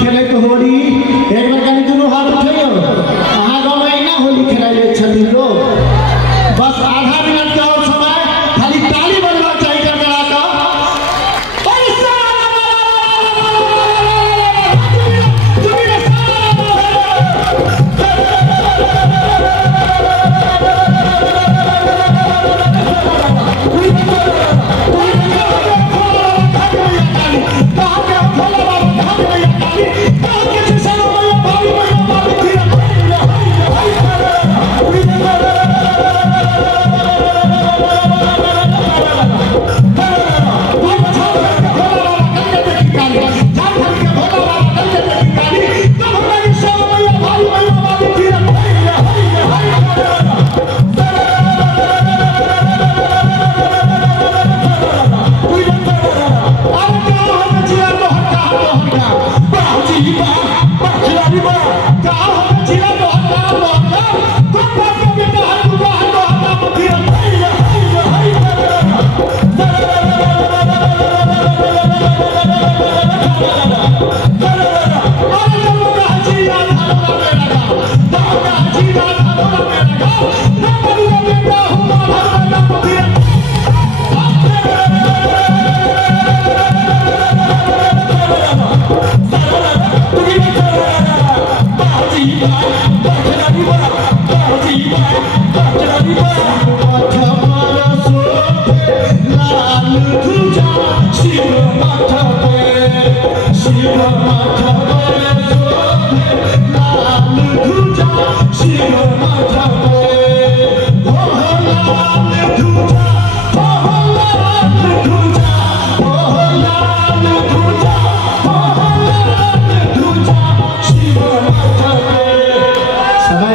खेले तो होली एक बार कनी दोनों हाथ उठाइयो अहाँ गांव में ना होली खेलाइले छथिन लोग बस आधा मिनट का और समय खाली ताली बजवा चाहिए करा का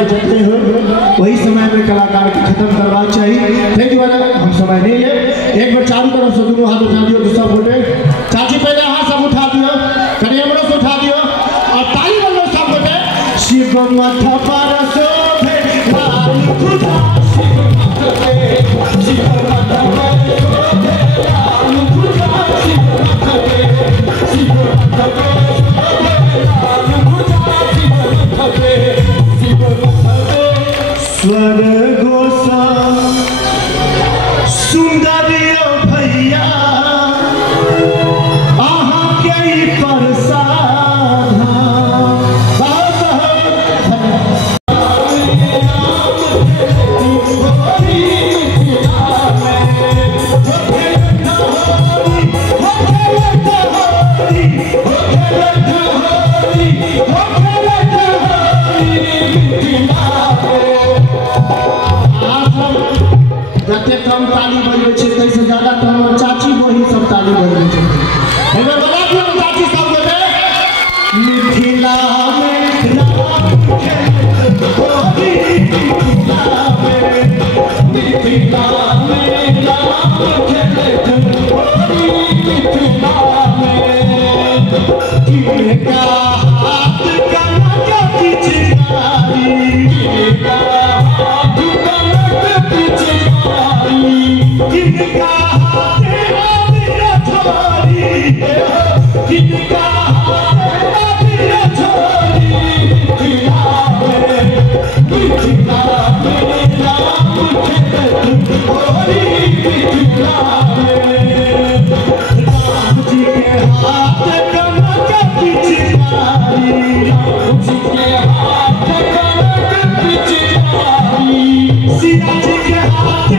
वही समय में कलाकार की खत्म करवा चाहिए। थैंक यू हम समय नहीं है। एक बार चारों तरफ से दोनों हाथ उठा दियो दूसरा फोटे चाची पहले हाथ सब उठा दियो करियमरो से उठा दियो और ताली बजाओ सब फोटे शिव माथा पर शोभे लाल खुदा शिव माथा पे शिव माथा पे शोभे लाल खुदा शिव माथा पे शिव माथा पे शोभे लाल खुदा शिव माथा पे शिव माथा पे स्वर्गो सा सुंदर भैया आहा के प्रसाद जते कम ताली बजबै छै तै से ज्यादा तो हमर चाची वही सब ताली बजबै छै एबे बता दियो चाची सब के मिथिला में राम खेलत होली मिथिला में राम खेलत होली मिथिला में किनका हाथ कनक पिचकारी किनका हाथ कनक पिचकारी किनका तेरा मेरा छोरी किनका तेरा मेरा छोरी मिथिला में राम खेलत होली मिथिला में राम जी के हाथ कनक पिचकारी राम जी के हाथ कनक पिचकारी सीता जी के हाथ